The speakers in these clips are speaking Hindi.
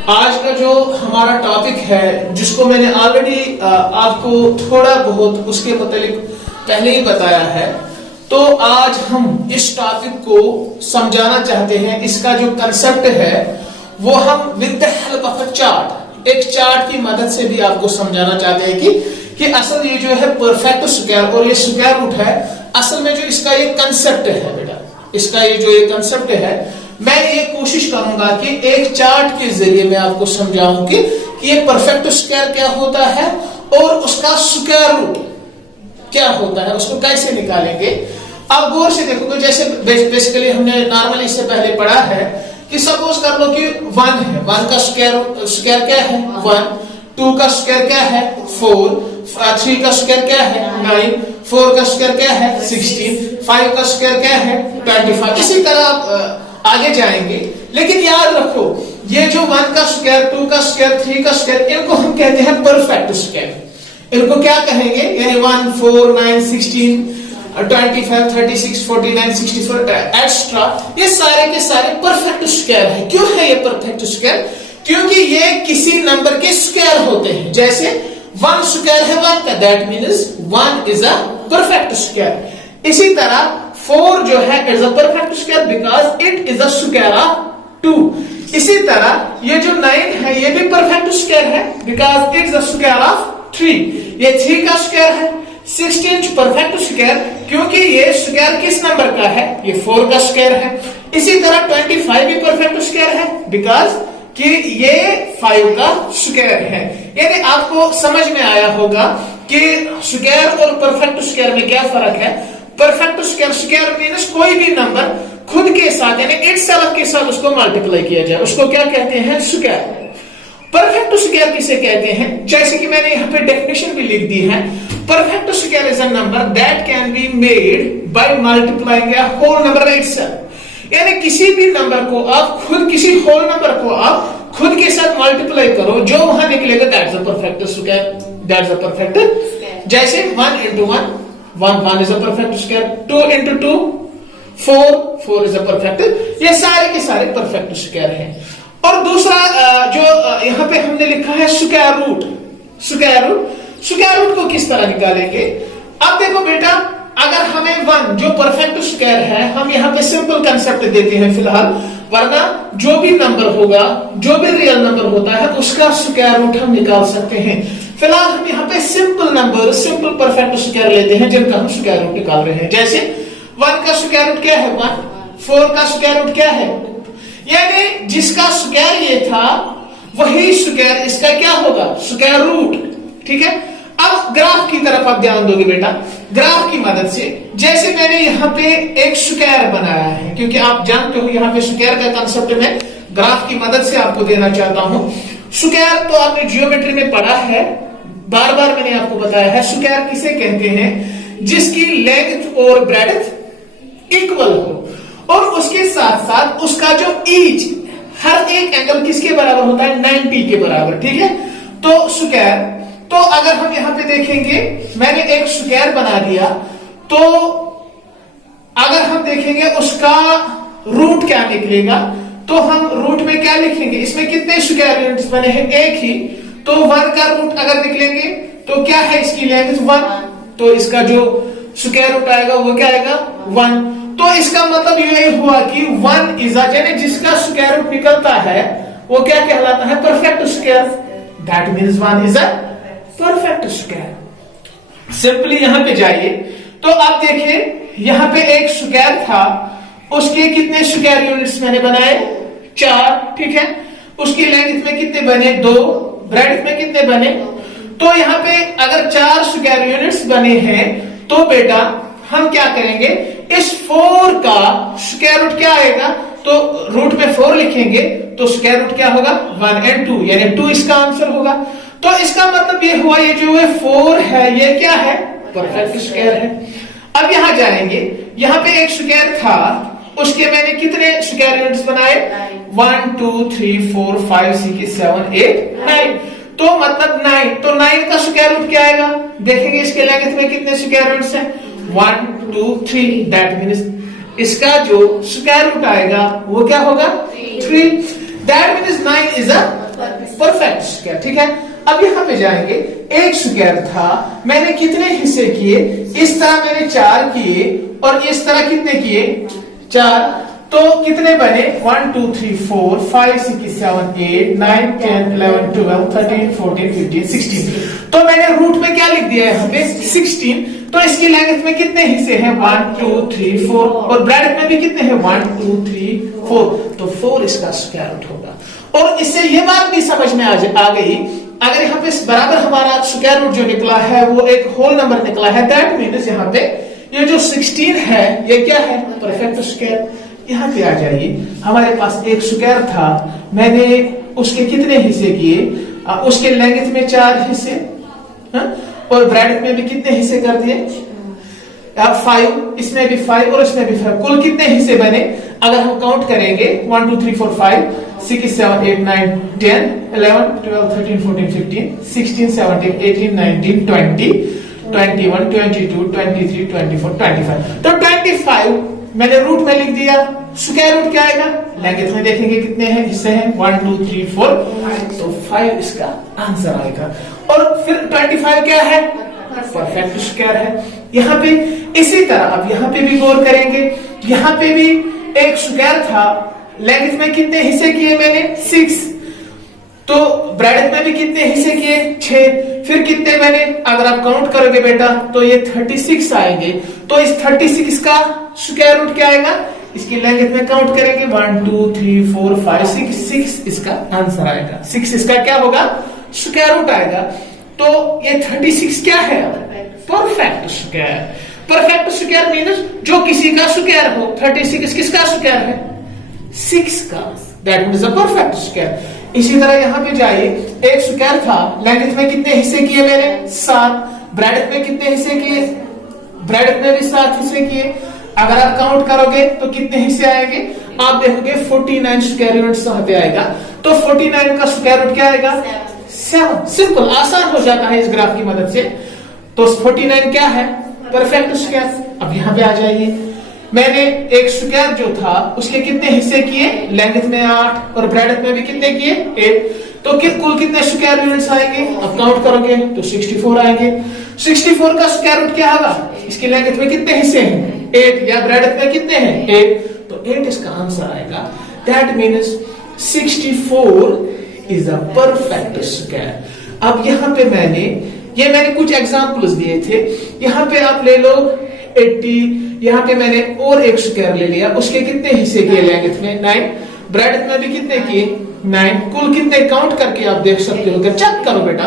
आज का जो हमारा टॉपिक है, जिसको मैंने ऑलरेडी आपको थोड़ा बहुत उसके मतलब पहले ही बताया है, तो आज हम इस टॉपिक को समझाना चाहते हैं। इसका जो कंसेप्ट है वो हम with the help of a chart, एक चार्ट की मदद से भी आपको समझाना चाहते हैं कि असल ये जो है परफेक्ट स्क्वायर और ये स्क्वायर रूट है, असल में जो इसका ये कंसेप्ट है बेटा, इसका ये जो ये कंसेप्ट है, मैं ये कोशिश करूंगा कि एक चार्ट के जरिए मैं आपको समझाऊं कि ये परफेक्ट स्क्वायर क्या होता है और उसका स्क्वायर रूट क्या होता है, उसको कैसे निकालेंगे। आप गौर से देखो, तो जैसे बेसिकली हमने नॉर्मली इससे पहले पढ़ा है कि सपोज कर लो कि 1 है, 1 का स्क्वायर क्या है 1, 2 का स्क्वायर क्या है 4, 3 का स्क्वायर क्या है 9, 4 का स्क्वायर क्या है 16, 5 का स्क्वायर क्या है 25। इसी तरह आप आगे जाएंगे। लेकिन याद रखो, ये जो 1 का स्क्वायर, 2 का स्क्वायर, 3 का स्क्वायर, इनको हम कहते हैं परफेक्ट स्क्वायर। इनको क्या कहेंगे, यानी 1, 4, 9, 16, 25, 36, 49, 64 एक्स्ट्रा, ये सारे के सारे परफेक्ट स्क्वायर है। क्यों है ये परफेक्ट स्क्वायर? क्योंकि ये किसी नंबर के स्क्वायर होते हैं। जैसे 1 स्क्वायर है 1 का, that means 1 is a perfect square. इसी तरह 4 जो है is a perfect square because it is a square of 2। इसी तरह ये जो 9 है ये भी परफेक्ट स्क्वायर है because it is a square of 3। ये 3 का स्क्वायर है। 16 परफेक्ट स्क्वायर क्योंकि ये स्क्वायर किस नंबर का है, ये 4 का स्क्वायर है। इसी तरह 25 भी परफेक्ट स्क्वायर है बिकॉज कि ये 5 का स्क्वायर है। यानी आपको समझ में आया होगा कि स्क्वायर और परफेक्ट स्क्वायर में क्या फर्क है। परफेक्ट स्क्वायर, स्क्वायर मीन्स कोई भी नंबर खुद के साथ यानी इटसेल्फ के साथ उसको मल्टीप्लाई किया जाए, उसको क्या कहते हैं स्क्वायर। परफेक्ट स्क्वायर किसे कहते हैं, जैसे कि मैंने यहाँ पे डेफिनेशन भी लिख दी है। Perfect square is a number that can be made by multiplying a whole number itself. यानी किसी भी नंबर को आप खुद, किसी होल नंबर को आप खुद के साथ मल्टीप्लाई करो, जो वहां निकलेगा that's a perfect square, that's a perfect. जैसे 1 into 1 1 is a perfect square, 2 into 2 4 is a perfect। ये सारे के सारे परफेक्ट स्क्वायर हैं। और दूसरा जो यहाँ पे हमने लिखा है स्क्वायर रूट। स्क्वायर रूट को किस तरह निकालेंगे। अब देखो बेटा, अगर हमें 1 जो परफेक्ट स्क्वायर है, हम यहाँ पे सिंपल कंसेप्ट देते हैं फिलहाल, वरना जो भी नंबर होगा, जो भी रियल नंबर होता है उसका स्क्वायर रूट हम निकाल सकते हैं। फिलहाल हम यहाँ पे simple number, simple perfect square लेते हैं जिनका हम स्क्वायर रूट निकाल रहे हैं। जैसे 1 का स्क्वायर रूट क्या है 1, 4 का स्क्वायर रूट क्या है, यानी जिसका स्क्वायर ये था वही स्क्वायर इसका क्या होगा स्क्वायर रूट। ठीक है। अब ग्राफ की तरफ आप ध्यान दोगे बेटा, ग्राफ की मदद से। जैसे मैंने यहाँ पे एक स्क्वायर बनाया है, क्योंकि आप जानते हो यहाँ पे स्क्वायर का कंसेप्ट मैं ग्राफ की मदद से आपको देना चाहता हूं। स्क्वायर तो आपने जियोमेट्री में पढ़ा है, बार बार मैंने आपको बताया है। स्क्वायर किसे कहते हैं, जिसकी लेंथ और ब्रेड्थ इक्वल हो और उसके साथ साथ उसका जो ईच, हर एक एंगल किसके बराबर होता है 90 के बराबर। ठीक है। तो स्क्वायर, तो अगर हम यहां पे देखेंगे, मैंने एक स्क्वायर बना दिया, तो अगर हम देखेंगे उसका रूट क्या निकलेगा, तो हम रूट में क्या लिखेंगे, इसमें कितने स्क्वायर यूनिट्स बने हैं, एक ही। तो 1 का रूट अगर निकलेंगे तो क्या है इसकी लेंथ 1, तो इसका जो स्क्वायर रूट आएगा वो क्या आएगा 1। तो इसका मतलब ये हुआ कि 1 इज यानी जिसका स्क्वायर रूट निकलता है वो क्या कहलाता है perfect square. That means 1 is a perfect square. Simply यहां पे जाइए तो आप देखिए यहां पे एक स्क्वायर था, उसके कितने स्क्वायर यूनिट्स मैंने बनाए 4। ठीक है। उसकी लेंथ में कितने बने 2, ब्रेड्थ में कितने बने। तो यहाँ पे अगर 4 स्क्वायर यूनिट्स बने हैं तो बेटा हम क्या करेंगे, इस 4 का स्क्वायर रूट क्या आएगा, तो रूट में 4 लिखेंगे तो स्क्वायर रूट क्या होगा 1 and 2, यानी 2 इसका आंसर होगा। तो इसका मतलब ये हुआ ये जो 4 है ये क्या है परफेक्ट स्क्वायर है। अब यहां जाएंगे, यहाँ पे एक स्क्वायर था, उसके मैंने कितने स्क्वायर यूनिट्स बनाए 1 2 3 4 5 6 7 8 9। तो मतलब 9, तो 9 का स्क्वायर रूट क्या आएगा, देखेंगे इसके लेंथ में कितने स्क्वायर रूट्स हैं 1 2 3। दैट मीन्स इसका जो स्क्वायर रूट आएगा वो क्या होगा 3। दैट मीन्स 9 इज अ ठीक है। अब यहाँ पे जाएंगे, एक स्क्वायर था, मैंने कितने हिस्से किए, इस तरह मैंने 4 किए और इस तरह कितने किए, 4, तो कितने बने 1 2 3 4 5 6 7 8 9 10 11 12 13 14 15 16। तो मैंने रूट में क्या लिख दिया है यहाँ पे 16। तो इसकी लेंथ में कितने हिस्से हैं 1 2 3 4 और ब्रैकेट में भी कितने हैं 1 2 3 4, तो 4 इसका स्क्वायर रूट होगा। और इससे ये बात भी समझ में आ गई, अगर यहाँ पे बराबर हमारा स्क्वायर रूट जो निकला है वो एक होल नंबर निकला है, दैट मीन्स यहाँ पे ये जो 16 है ये क्या है, परफेक्ट स्क्वायर। यहाँ पे आ जाइए, हमारे पास एक स्क्वायर था, मैंने उसके कितने हिस्से किए, उसके लेंथ में 4 हिस्से, और ब्रैकेट में भी कितने हिस्से कर दिए 5, इसमें भी 5 और इसमें भी 5, कुल कितने हिस्से बने अगर हम काउंट करेंगे 1 2 3 4 5 6 7 8 9 10 11 12 13 14 15 16 17 18 19 20 21 22 23 24 25, तो 25 मैंने रूट में लिख दिया। स्क्वायर रूट क्या आएगा, लेंथ में देखेंगे कितने हैं हिस्से हैं 1 2 3 4, तो 5 इसका आंसर आएगा। और फिर 25 क्या है, परफेक्ट स्क्वायर है। यहाँ पे इसी तरह अब यहाँ पे भी गौर करेंगे, यहाँ पे भी एक स्क्वायर था, लेंथ में कितने हिस्से किए मैंने 6, तो ब्रैकेट में भी कितने हिस्से किए 6, फिर कितने मैंने, अगर आप काउंट करोगे बेटा तो ये 36 आएंगे। तो इस 36 का स्क्वायर रूट क्या आएगा, इसकी लेंथ में काउंट करेंगे 1 2 3 4 5 6 इसका आंसर आएगा। 6 इसका क्या होगा, स्क्वायर रूट आएगा। तो ये 36 क्या है, perfect square. Perfect square means जो किसी का स्क्वायर हो। 36 किसका स्क्वायर है, 6 का, that means a perfect square. इसी तरह यहाँ पे जाइए, एक स्क्वायर था, लेंथ में कितने हिस्से किए मैंने 7, ब्रैकेट में कितने हिस्से किए, ब्रैकेट में भी 7 हिस्से किए। अगर आप काउंट करोगे तो कितने हिस्से आएंगे, आप देखोगे 49 स्क्वायर यूनिट्स यहाँ पे आएगा। तो 49 का स्क्वायर रूट क्या आएगा 7। सिंपल, आसान हो जाता है इस ग्राफ की मदद से। तो 49 क्या है, परफेक्ट स्क्वायर। अब यहाँ पे आ जाइए, मैंने एक स्क्वायर जो था उसके कितने हिस्से किए, लेंथ में 8 और ब्रैकेट में भी कितने किए 8, तो कुल कितने स्क्वायर यूनिट्स आएंगे, अब काउंट करोगे तो 64 आएंगे। 64 का स्क्वायर रूट क्या होगा, इसके लेंथ में कितने हिस्से हैं 8, या ब्रैकेट में कितने हैं 8, तो 8 इसका आंसर आएगा। That means 64 is a perfect square. अब यहाँ पे मैंने कुछ एग्जांपल्स दिए थे, यहाँ पे आप ले लो 80, यहाँ पे मैंने और एक स्क्वायर ले लिया, उसके कितने हिस्से किए लेंथ में 9, ब्रैकेट में भी कितने किए 9, कुल कितने काउंट करके आप देख सकते हो, चेक करो बेटा,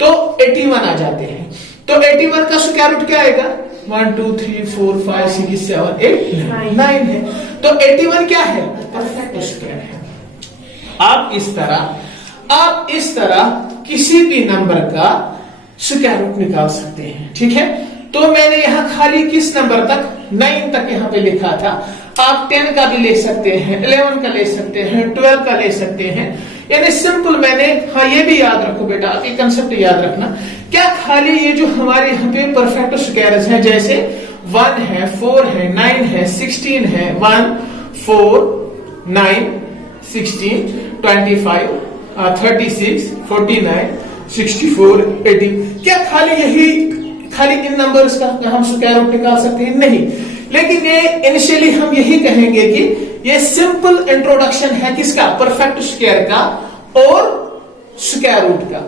तो 81 आ जाते हैं। तो 81 का स्क्वायर रूट क्या आएगा 1 2 3 4 5 6 7 8 9 है। तो 81 क्या है, परफेक्ट स्क्वायर है। आप इस तरह किसी भी नंबर का स्क्वायर रूट निकाल सकते हैं, ठीक है। तो मैंने यहाँ खाली किस नंबर तक 9 तक यहाँ पे लिखा था, आप 10 का भी ले सकते हैं, 11 का ले सकते हैं, 12 का ले सकते हैं, यानी सिंपल मैंने, हाँ ये भी याद रखो बेटा, ये कंसेप्ट याद रखना, क्या खाली ये जो हमारे यहाँ पे परफेक्ट स्क्वायर्स हैं, जैसे 1 है 4 है 9 है 16 है, 1 4 9 16 25 36 49 64 80, क्या खाली इन नंबर्स का हम स्क्वायर रूट निकाल सकते हैं, नहीं। लेकिन ये इनिशियली हम यही कहेंगे कि ये सिंपल इंट्रोडक्शन है किसका, परफेक्ट स्क्वायर का और स्क्वायर रूट का।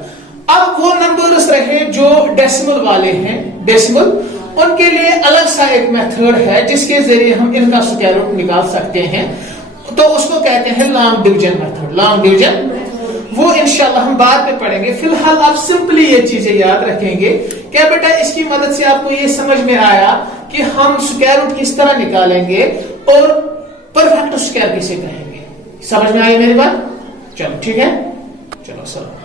अब वो नंबर्स रहे जो डेसिमल वाले हैं, डेसिमल, उनके लिए अलग सा एक मेथड है जिसके जरिए हम इनका स्क्वायर रूट निकाल सकते हैं, तो उसको कहते हैं long division method. Long division वो इंशाल्लाह हम बाद में पढ़ेंगे। फिलहाल आप सिंपली ये चीजें याद रखेंगे। क्या बेटा, इसकी मदद से आपको ये समझ में आया कि हम स्क्वायर रूट किस तरह निकालेंगे और परफेक्ट स्क्वायर किसे कहेंगे, समझ में आई मेरी बात? चलो ठीक है, चलो सर।